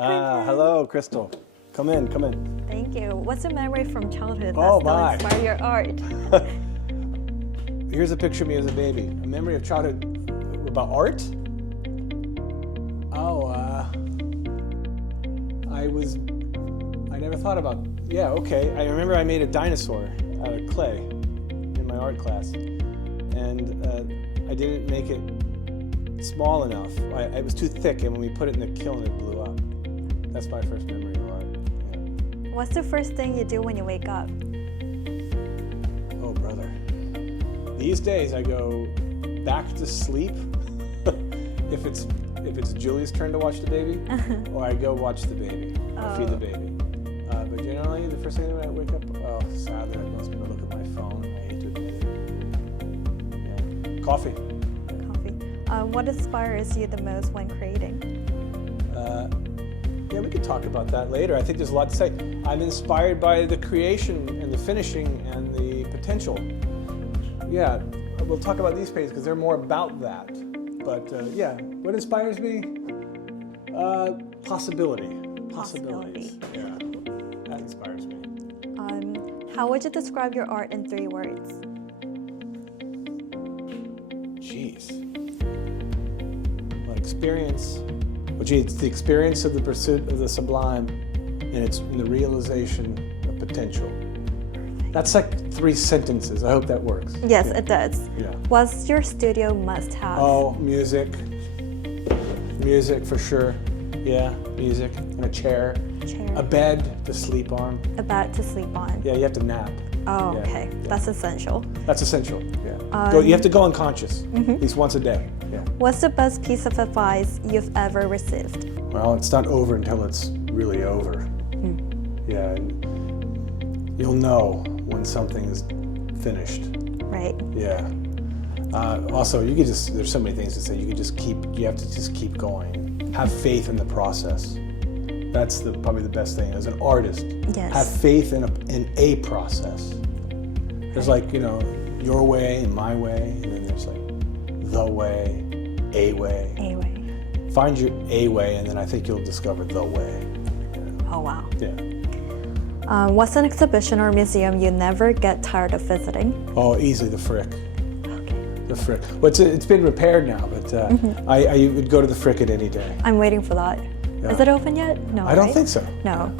Clinton. Hello, Krystal. Come in. Thank you. What's a memory from childhood Oh, that still my. inspire your art? Here's a picture of me as a baby. A memory of childhood about art? I never thought about, okay. I remember I made a dinosaur out of clay in my art class. And I didn't make it small enough. It was too thick, and when we put it in the kiln, it blew up. That's my first memory of art. Yeah. What's the first thing you do when you wake up? Oh, brother. These days, I go back to sleep if it's Julie's turn to watch the baby, or I go watch the baby, or feed the baby. But generally, the first thing when I wake up, sadly, most people look at my phone. I hate to admit it. Yeah. Coffee. What inspires you the most when creating? We could talk about that later. I think there's a lot to say. I'm inspired by the creation and the finishing and the potential. Yeah, we'll talk about these pages because they're more about that. But what inspires me? Possibility. Possibilities. Yeah, that inspires me. How would you describe your art in 3 words? Jeez. Well, experience. It's the experience of the pursuit of the sublime, and it's in the realization of potential. That's like 3 sentences. I hope that works. Yes, it does. Yeah. What's your studio must-have? Oh, music. Music for sure. Yeah, music. And a chair. A bed to sleep on. A bed to sleep on. Yeah, you have to nap. Oh, Yeah, okay. yeah. That's essential. That's essential. Yeah. You have to go unconscious at least once a day. Yeah. What's the best piece of advice you've ever received? Well, it's not over until it's really over. Yeah. And you'll know when something is finished. Right. Yeah. Also, you could there's so many things to say. You have to just keep going. Have faith in the process. That's probably the best thing. As an artist, Yes. have faith in a process. There's like, your way and my way, and then there's like the way, a way. A way. Find your a way, and then I think you'll discover the way. Oh, wow. Yeah. What's an exhibition or museum you never get tired of visiting? Oh, easily the Frick. Okay. The Frick. Well, it's been repaired now, but I would go to the Frick at any day. I'm waiting for that. Yeah. Is it open yet? No, I don't right? think so. No.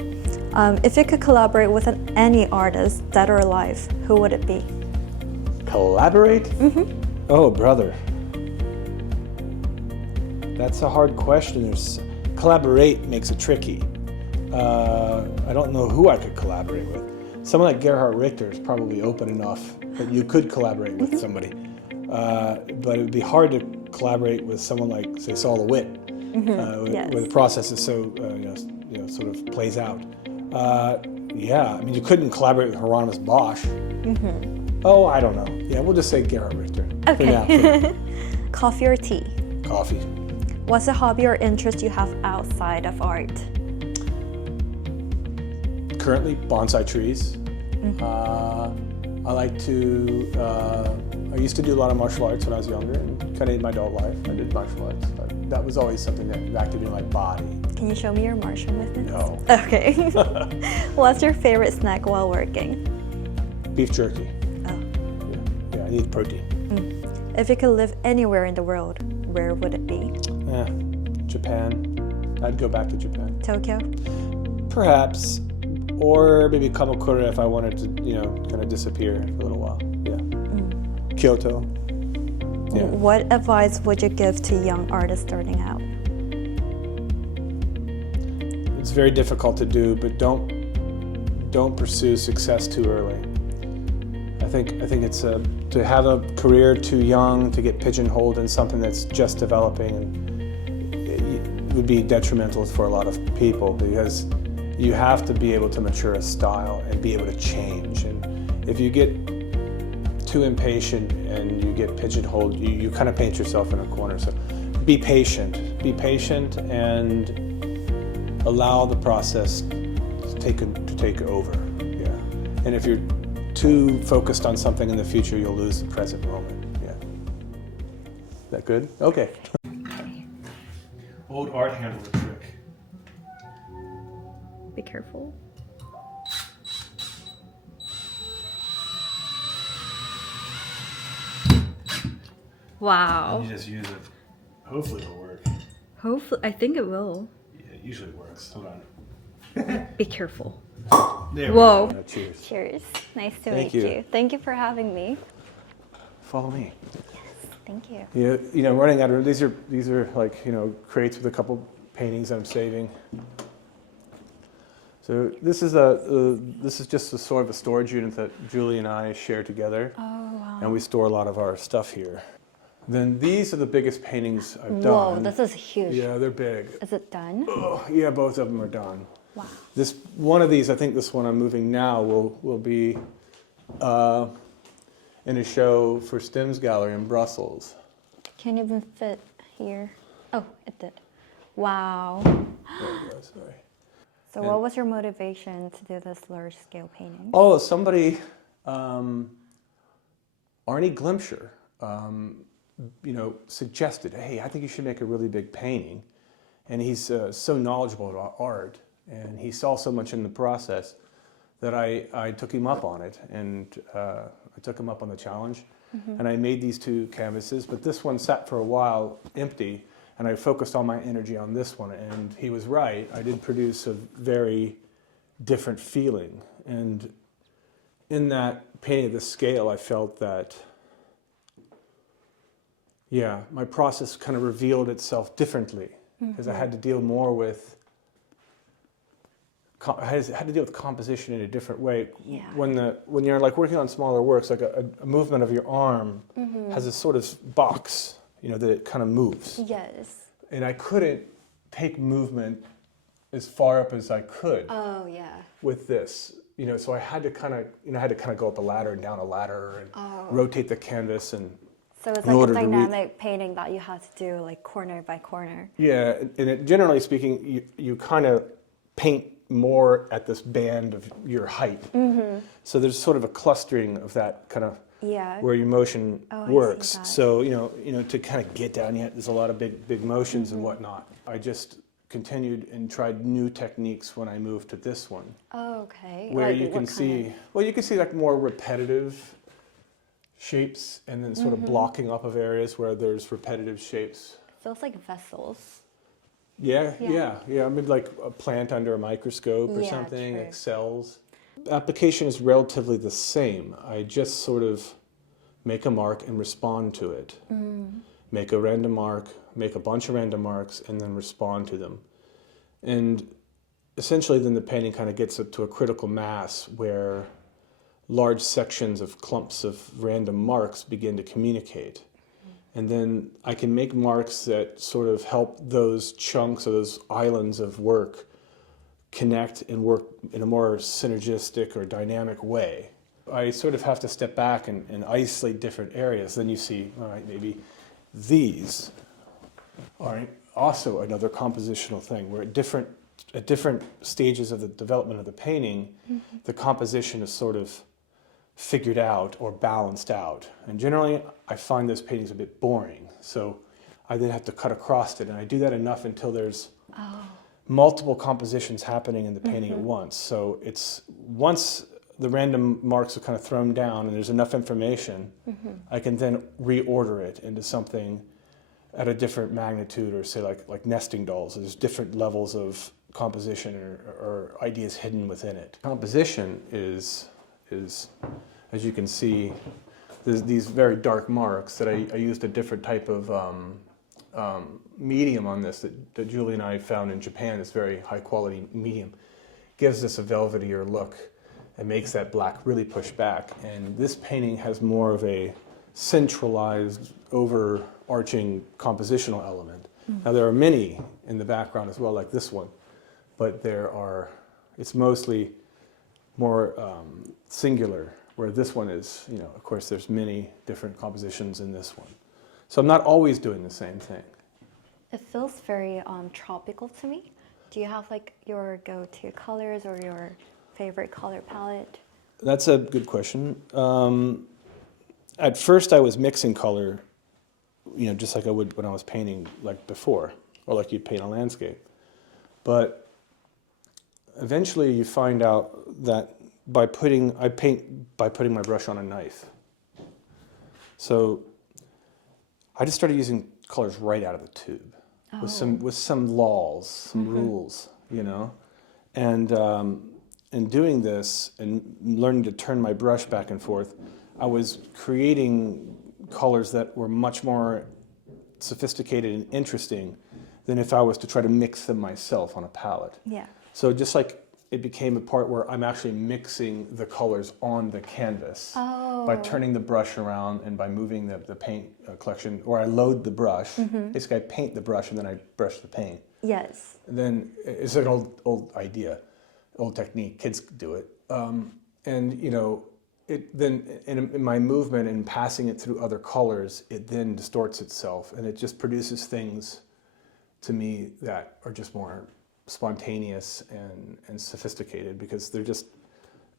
If you could collaborate with any artist, dead or alive, who would it be? Collaborate? Oh, brother. That's a hard question. Collaborate makes it tricky. I don't know who I could collaborate with. Someone like Gerhard Richter is probably open enough that you could collaborate with somebody. But it would be hard to collaborate with someone like, say, Saul LeWitt, where the process is so, sort of plays out. You couldn't collaborate with Hieronymus Bosch. Oh, I don't know. Yeah, we'll just say Gerhard Richter. Okay. Coffee or tea? Coffee. What's a hobby or interest you have outside of art? Currently, bonsai trees. I like to, I used to do a lot of martial arts when I was younger, and kind of in my adult life, I did martial arts. But that was always something that activated my body. Can you show me your martial movements? No. Okay. What's your favorite snack while working? Beef jerky. Oh. Yeah, I need protein. If you could live anywhere in the world, where would it be? Japan. I'd go back to Japan. Tokyo? Perhaps. Or maybe Kamakura if I wanted to, kind of disappear for a little while. Yeah. Kyoto. Yeah. What advice would you give to young artists starting out? It's very difficult to do, but don't pursue success too early. I think it's to have a career too young, to get pigeonholed in something that's just developing, and it would be detrimental for a lot of people because you have to be able to mature a style and be able to change. And if you get too impatient and you get pigeonholed, you kind of paint yourself in a corner. So be patient and allow the process to take over. Yeah. And if you're too focused on something in the future, you'll lose the present moment. Yeah. Is that good? Okay. Old art handler trick. Be careful. Wow. You just use it. Hopefully it'll work. Hopefully, I think it will. Yeah, it usually works. Hold on. Be careful. There Whoa. we go. Cheers. Cheers. Nice to Thank meet you. you. Thank you for having me. Follow me. Thank you. You know, running out of these are like, you know, crates with a couple paintings I'm saving. So this is just a sort of a storage unit that Julie and I share together. Oh, wow. And we store a lot of our stuff here. Then these are the biggest paintings I've Whoa, done. this is huge. Yeah, they're big. Is it done? Oh, yeah, both of them are done. Wow. This one of these, I think this one I'm moving now will be in a show for Stim's Gallery in Brussels. Can't even fit here. Oh, it did. Wow. There it goes, sorry. So what was your motivation to do this large scale painting? Oh, somebody, Arnie Glimscher, you know, suggested, hey, I think you should make a really big painting. And he's so knowledgeable about art, and he saw so much in the process that I took him up on it, and I took him up on the challenge. And I made these two canvases, but this one sat for a while empty, and I focused all my energy on this one, and he was right. I did produce a very different feeling. And in that painting of the scale, I felt that, yeah, my process kind of revealed itself differently, because I had to deal more with, I had to deal with composition in a different way. Yeah. When you're like working on smaller works, like a movement of your arm has a sort of box, you know, that it kind of moves. Yes. And I couldn't take movement as far up as I could Oh, yeah. with this, you know. So I had to kind of, you know, I had to kind of go up a ladder and down a ladder and rotate the canvas and. So it's in like a order to dynamic painting that you had to do like corner by corner. Yeah, and generally speaking, you kind of paint more at this band of your height. So there's sort of a clustering of that kind of Yeah. where your motion Oh, I see works. that. So you know to kind of get down yet, there's a lot of big motions and whatnot. I just continued and tried new techniques when I moved to this one, Oh, okay. where Like, you what can kind see of- well, you can see like more repetitive shapes, and then sort of blocking up of areas where there's repetitive shapes. Feels like vessels. Yeah. Yeah. I mean, like a plant under a microscope or Yeah, something, true. like cells. Application is relatively the same. I just sort of make a mark and respond to it. Make a random mark, make a bunch of random marks, and then respond to them. And essentially then the painting kind of gets up to a critical mass where large sections of clumps of random marks begin to communicate. And then I can make marks that sort of help those chunks or those islands of work connect and work in a more synergistic or dynamic way. I sort of have to step back and isolate different areas. Then you see, all right, maybe these are also another compositional thing, where at different stages of the development of the painting, the composition is sort of figured out or balanced out. And generally, I find those paintings a bit boring. So I then have to cut across it, and I do that enough until there's multiple compositions happening in the painting at once. So it's once the random marks are kind of thrown down and there's enough information, I can then reorder it into something at a different magnitude, or say like nesting dolls. There's different levels of composition or ideas hidden within it. Composition is as you can see, there's these very dark marks that I used a different type of medium on this that Julie and I found in Japan. This very high quality medium gives this a velvetier look and makes that black really push back. And this painting has more of a centralized, overarching compositional element. Now there are many in the background as well, like this one, but it's mostly more singular, where this one is, you know, of course there's many different compositions in this one. So I'm not always doing the same thing. It feels very tropical to me. Do you have like your go-to colors or your favorite color palette? That's a good question. At first I was mixing color, you know, just like I would when I was painting like before, or like you'd paint a landscape. But eventually you find out that I paint by putting my brush on a knife. So I just started using colors right out of the tube with some laws, some rules, you know, and in doing this and learning to turn my brush back and forth, I was creating colors that were much more sophisticated and interesting than if I was to try to mix them myself on a palette. Yeah. So just like it became a part where I'm actually mixing the colors on the canvas by turning the brush around and by moving the paint collection, or I load the brush. Basically, I paint the brush and then I brush the paint. Yes. And then it's an old idea, old technique. Kids do it, and you know, it then in my movement and passing it through other colors, it then distorts itself, and it just produces things to me that are just more spontaneous and sophisticated because they're just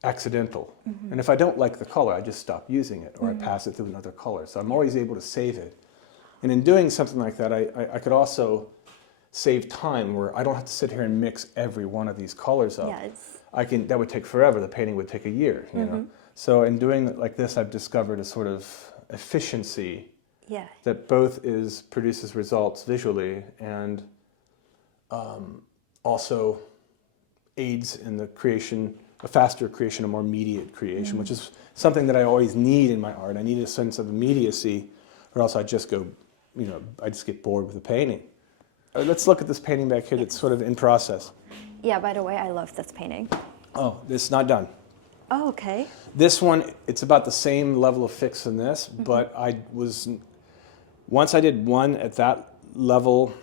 accidental. And if I don't like the color, I just stop using it or I pass it through another color. So I'm always able to save it. And in doing something like that, I could also save time where I don't have to sit here and mix every one of these colors up. Yes. That would take forever. The painting would take a year, you know. So in doing it like this, I've discovered a sort of efficiency that both produces results visually and also aids in the creation, a faster creation, a more immediate creation, which is something that I always need in my art. I need a sense of immediacy, or else I just go, you know, I just get bored with the painting. Let's look at this painting back here that's sort of in process. Yeah, by the way, I love this painting. Oh, it's not done. Oh, okay. This one, it's about the same level of fix in this, but once I did one at that level,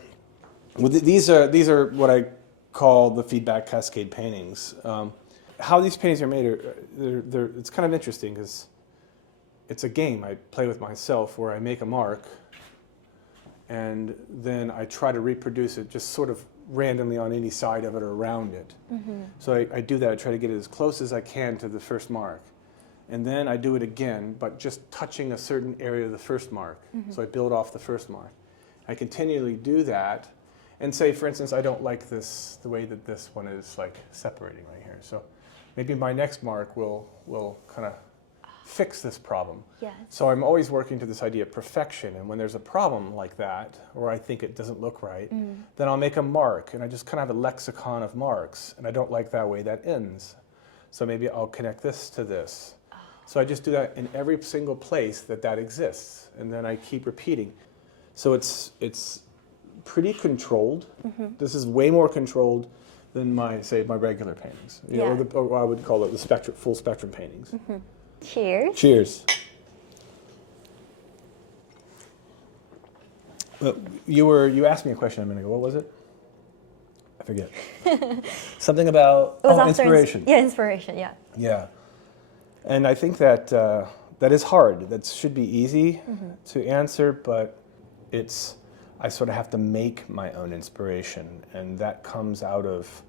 these are what I call the feedback cascade paintings. How these paintings are made, it's kind of interesting because it's a game I play with myself where I make a mark and then I try to reproduce it just sort of randomly on any side of it or around it. So I do that, I try to get it as close as I can to the first mark. And then I do it again, but just touching a certain area of the first mark. So I build off the first mark. I continually do that. And say, for instance, I don't like this, the way that this one is like separating right here. So maybe my next mark will kind of fix this problem. Yes. So I'm always working to this idea of perfection. And when there's a problem like that, or I think it doesn't look right, then I'll make a mark. And I just kind of have a lexicon of marks. And I don't like that way that ends. So maybe I'll connect this to this. So I just do that in every single place that exists. And then I keep repeating. So it's pretty controlled. This is way more controlled than my regular paintings. You know, or I would call it the full spectrum paintings. Cheers. Cheers. Well, you asked me a question a minute ago. What was it? I forget. Something about inspiration. Inspiration. Yeah. Yeah. And I think that that is hard. That should be easy to answer, but I sort of have to make my own inspiration, and that comes out of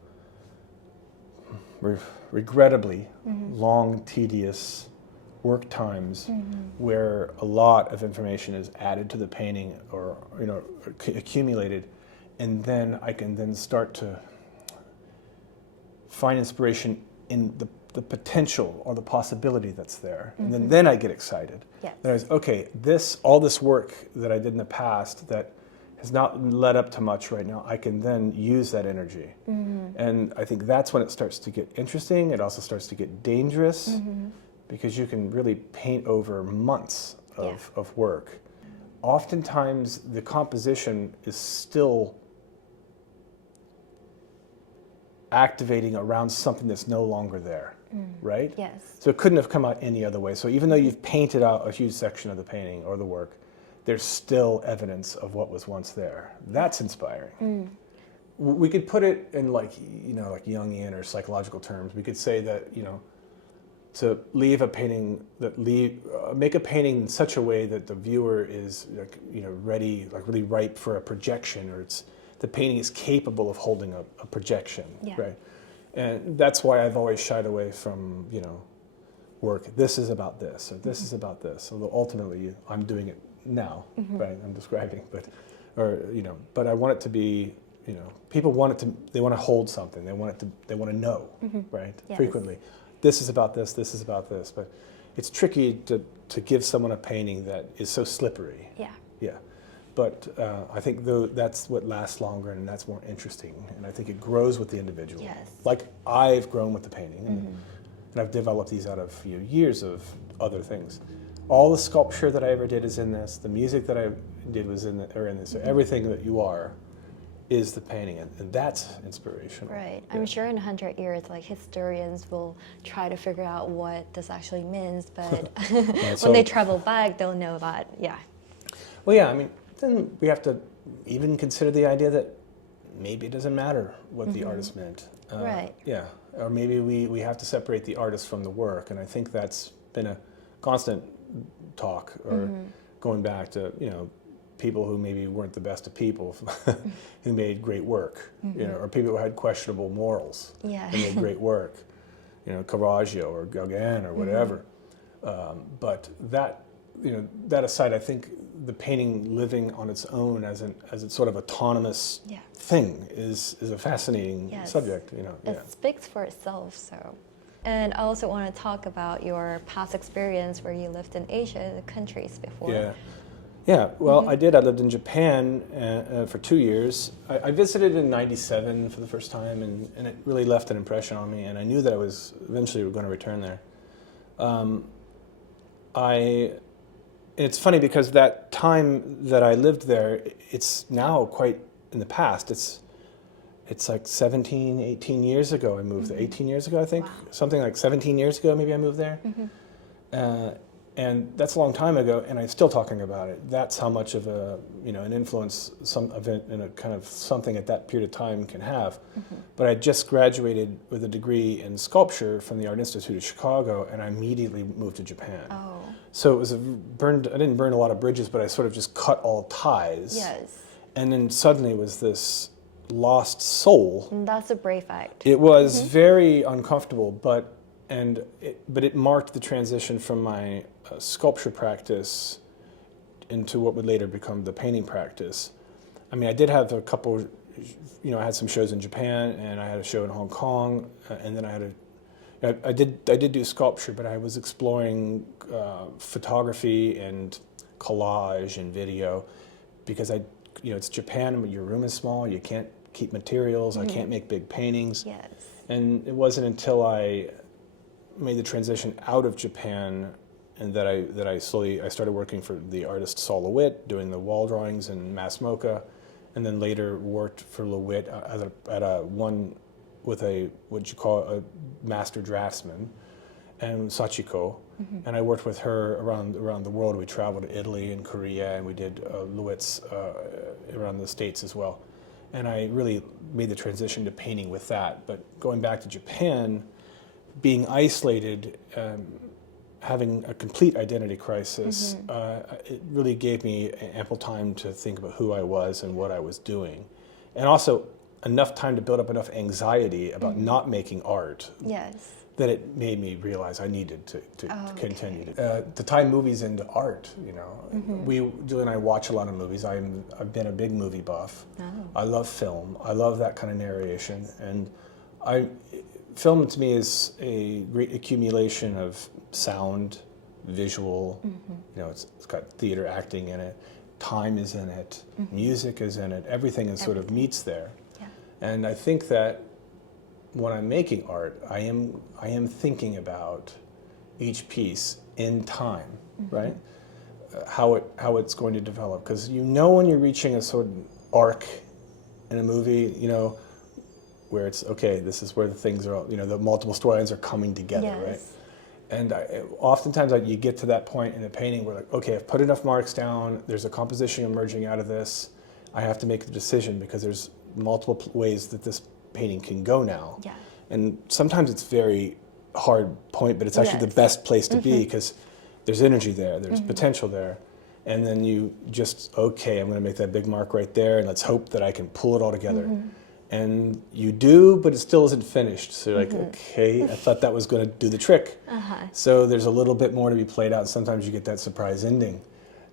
regrettably long, tedious work times where a lot of information is added to the painting or accumulated, and then I can then start to find inspiration in the potential or the possibility that's there, and then I get excited. Yes. Then I was, okay, all this work that I did in the past that has not led up to much right now, I can then use that energy. And I think that's when it starts to get interesting. It also starts to get dangerous because you can really paint over months of work. Oftentimes, the composition is still activating around something that's no longer there, right? Yes. So it couldn't have come out any other way. So even though you've painted out a huge section of the painting or the work, there's still evidence of what was once there. That's inspiring. We could put it in like Jungian or psychological terms. We could say that, to leave a painting, make a painting in such a way that the viewer is ready, like really ripe for a projection, or the painting is capable of holding a projection, right? And that's why I've always shied away from, work. This is about this, or this is about this. Although ultimately, I'm doing it now, right? I'm describing, but I want it to be, people they want to hold something. They want to know, right? Yes. Frequently, this is about this is about this. But it's tricky to give someone a painting that is so slippery. Yeah. Yeah. But I think that's what lasts longer and that's more interesting. And I think it grows with the individual. Yes. Like I've grown with the painting. And I've developed these out of years of other things. All the sculpture that I ever did is in this. The music that I did was in this. So everything that you are is the painting, and that's inspirational. Right. Yeah. I'm sure in 100 years, like historians will try to figure out what this actually means, but when they travel back, they'll know that. Yeah. Well, yeah. I mean, then we have to even consider the idea that maybe it doesn't matter what the artist meant. Right. Yeah. Or maybe we have to separate the artist from the work, and I think that's been a constant talk, or going back to people who maybe weren't the best of people, who made great work, or people who had questionable morals, Yeah. who made great work, Caravaggio or Gauguin or whatever. But that aside, I think the painting living on its own as its sort of autonomous thing is a fascinating subject. It speaks for itself. So, and I also want to talk about your past experience where you lived in Asia, the countries before. Yeah. Well, I did. I lived in Japan for 2 years. I visited in '97 for the first time, and it really left an impression on me. And I knew that I was eventually going to return there. It's funny because that time that I lived there, it's now quite in the past. It's like 17, 18 years ago I moved there. 18 years ago, I think. Wow. Something like 17 years ago, maybe I moved there. And that's a long time ago, and I'm still talking about it. That's how much of an influence some event and a kind of something at that period of time can have. But I just graduated with a degree in sculpture from the Art Institute of Chicago, and I immediately moved to Japan. Oh. So it was I didn't burn a lot of bridges, but I sort of just cut all ties. Yes. And then suddenly it was this lost soul. And that's a brave act. It was very uncomfortable, but it marked the transition from my sculpture practice into what would later become the painting practice. I mean, I did have a couple, I had some shows in Japan, and I had a show in Hong Kong, and then I did do sculpture, but I was exploring photography and collage and video, because it's Japan, your room is small, you can't keep materials, I can't make big paintings. Yes. And it wasn't until I made the transition out of Japan and that I started working for the artist Saul LeWitt, doing the wall drawings in Mass Mocha, and then later worked for LeWitt with what you call a master draftsman, and Sachiko, and I worked with her around the world. We traveled to Italy and Korea, and we did LeWitt's around the States as well. And I really made the transition to painting with that. But going back to Japan, being isolated, having a complete identity crisis, it really gave me ample time to think about who I was and what I was doing. And also enough time to build up enough anxiety about not making art. Yes. That it made me realize I needed to continue to tie movies into art. Julie and I watch a lot of movies. I've been a big movie buff. Oh. I love film. I love that kind of narration, and film to me is a great accumulation of sound, visual. It's got theater acting in it. Time is in it. Music is in it. Everything sort of meets there. Yeah. And I think that when I'm making art, I am thinking about each piece in time, right? How it's going to develop, because when you're reaching a sort of arc in a movie, where it's okay. This is where the things are. The multiple storylines are coming together, right? And oftentimes you get to that point in the painting where okay, I've put enough marks down. There's a composition emerging out of this. I have to make the decision because there's multiple ways that this painting can go now. Yeah. And sometimes it's very hard point, but it's actually the best place to be, because there's energy there, there's potential there. And then you just, okay, I'm going to make that big mark right there, and let's hope that I can pull it all together. And you do, but it still isn't finished. So you're like, okay, I thought that was going to do the trick. So there's a little bit more to be played out. Sometimes you get that surprise ending.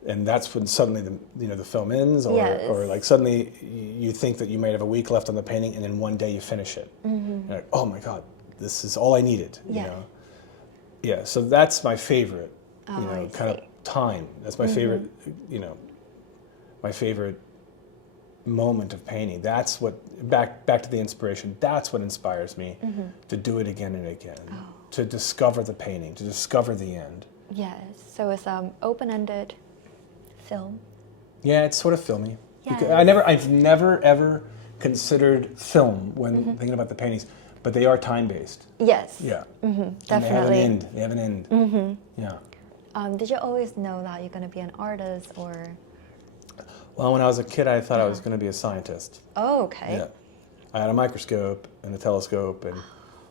and that's when suddenly the film ends, or Yes. or like suddenly you think that you might have a week left on the painting, and then one day you finish it. And like, oh my God, this is all I needed. Yeah. You know? Yeah. So that's my favorite. Oh, You know, I kind of see. time. That's my favorite. You know, my favorite moment of painting. That's what back to the inspiration. That's what inspires me to do it again and again. To discover the painting, to discover the end. Yes. So it's open-ended film. Yeah, it's sort of filmy. Yes. I've never ever considered film when thinking about the paintings, but they are time-based. Yes. Yeah. Definitely. And they have an end. They have an end. Yeah. Did you always know that you're going to be an artist, or? Well, when I was a kid, I thought I was going to be a scientist. Oh, okay. Yeah. I had a microscope and a telescope, and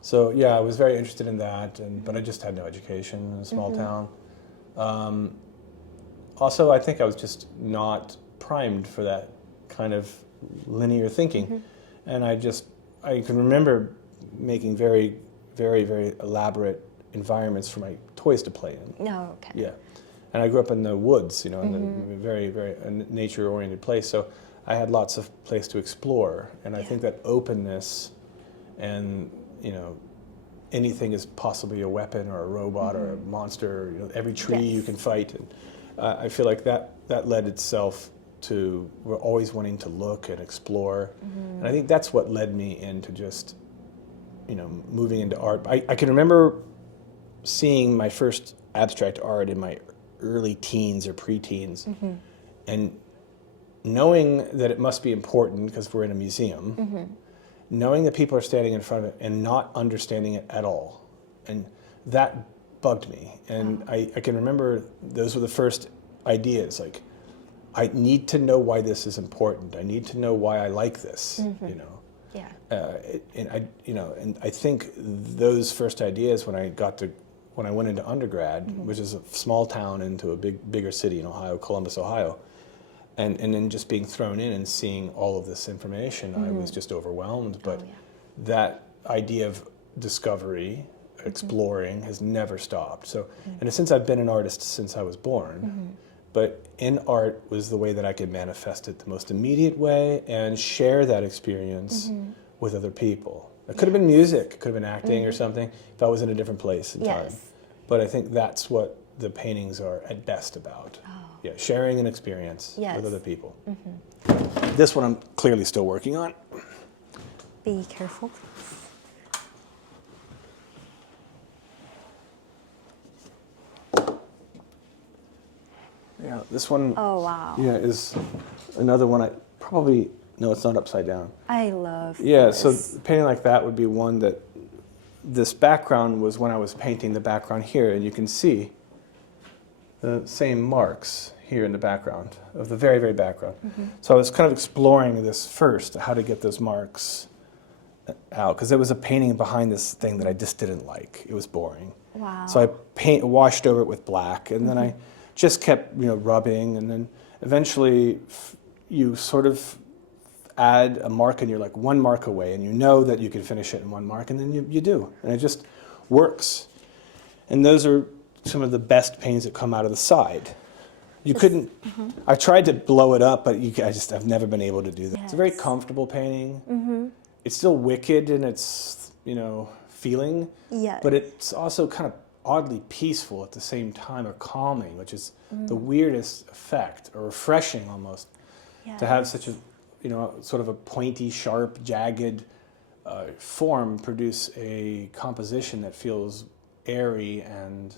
so yeah, I was very interested in that. But I just had no education in a small town. Also, I think I was just not primed for that kind of linear thinking, and I can remember making very, very, very elaborate environments for my toys to play in. No, okay. Yeah, and I grew up in the woods, you know, in a very, very nature-oriented place. So I had lots of place to explore, and I think that openness, and you know, anything is possibly a weapon or a robot or a monster. You know, every tree you can fight, and I feel like that led itself to we're always wanting to look and explore, and I think that's what led me into just, you know, moving into art. I can remember seeing my first abstract art in my early teens or preteens, and knowing that it must be important because we're in a museum, knowing that people are standing in front of it and not understanding it at all, and that bugged me. And I can remember those were the first ideas, like, I need to know why this is important. I need to know why I like this, you know. Yeah. And I think those first ideas when I went into undergrad, which is a small town into a bigger city in Ohio, Columbus, Ohio, and then just being thrown in and seeing all of this information, I was just overwhelmed. But that idea of discovery, exploring, has never stopped. So, in a sense, I've been an artist since I was born. But in art was the way that I could manifest it the most immediate way and share that experience with other people. It could have been music, it could have been acting or something, if I was in a different place in time. But I think that's what the paintings are at best about. Yeah, sharing an experience with other people. This one I'm clearly still working on. Be careful. Yeah, this one. Oh, wow. Yeah, is another one. No, it's not upside down. I love Yeah, this. so painting like that would be one that this background was when I was painting the background here, and you can see the same marks here in the background of the very, very background. So I was kind of exploring this first, how to get those marks out, because there was a painting behind this thing that I just didn't like. It was boring. Wow. So I washed over it with black, and then I just kept, you know, rubbing, and then eventually you sort of add a mark and you're like one mark away, and you know that you can finish it in one mark, and then you do, and it just works. And those are some of the best paintings that come out of the side. You couldn't, I tried to blow it up, but I've never been able to do that. It's a very comfortable painting. It's still wicked in its, you know, feeling, but it's also kind of oddly peaceful at the same time, or calming, which is the weirdest effect, or refreshing almost, to have such a, you know, sort of a pointy, sharp, jagged form produce a composition that feels airy and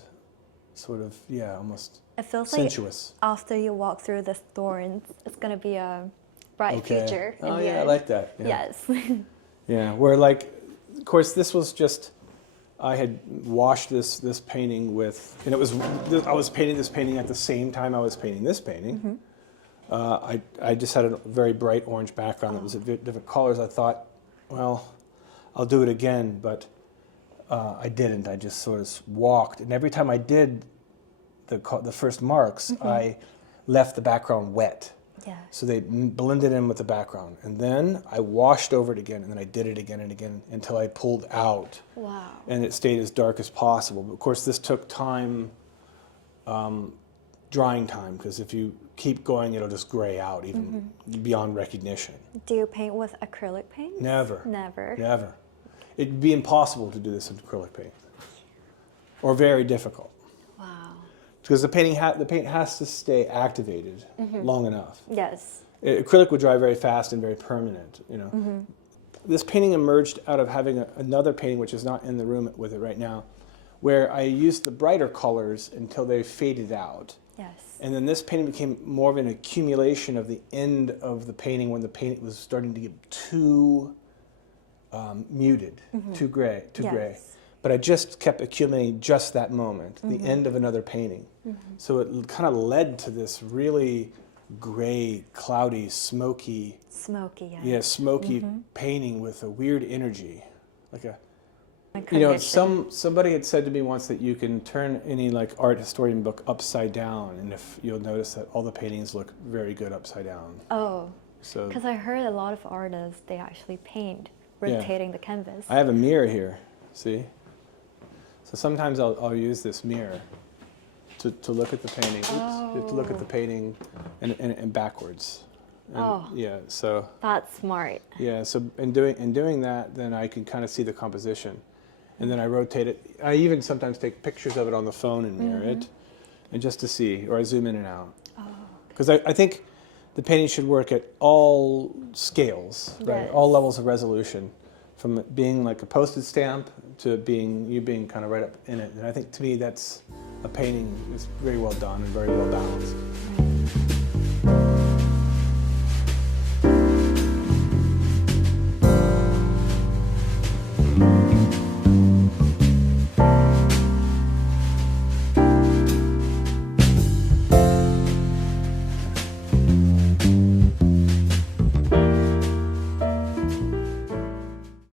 sort of, almost it feels sensuous. like after you walk through the thorns, it's going to be a bright future. In the end. I like that. Yeah. Yes. Yeah, where like, of course, this was just, I had washed this painting with, and it was, I was painting this painting at the same time I was painting this painting. I just had a very bright orange background that was at different colors. I thought, well, I'll do it again, but I didn't. I just sort of walked, and every time I did the first marks, I left the background wet. Yeah. So they blended in with the background. And then I washed over it again, and then I did it again and again until I pulled out. Wow. And it stayed as dark as possible. But of course, this took time drying time, because if you keep going, it'll just gray out even beyond recognition. Do you paint with acrylic paint? Never. Never. Never. It'd be impossible to do this with acrylic paint, or very difficult. Wow. Because the paint has to stay activated long enough. Yes. Acrylic would dry very fast and very permanent. You know, this painting emerged out of having another painting, which is not in the room with it right now, where I used the brighter colors until they faded out. Yes. And then this painting became more of an accumulation of the end of the painting when the paint was starting to get too muted, too gray, gray. But I just kept accumulating just that moment, the end of another painting. So it kind of led to this really gray, cloudy, smoky, smoky painting with a weird energy, like a. You know, somebody had said to me once that you can turn any like art historian book upside down, and if you'll notice that all the paintings look very good upside down. Oh, so because I heard a lot of artists, they actually paint rotating the canvas. I have a mirror here, see? So sometimes I'll use this mirror to look at the painting. To look at the painting and backwards. And, yeah, so that's smart. Yeah, so in doing that, then I can kind of see the composition. And then I rotate it. I even sometimes take pictures of it on the phone and mirror it, and just to see, or I zoom in and out. Because I think the painting should work at all scales, right? Yes. All levels of resolution, from it being like a postage stamp to you being kind of right up in it. And I think to me that's a painting that's very well done and very well balanced.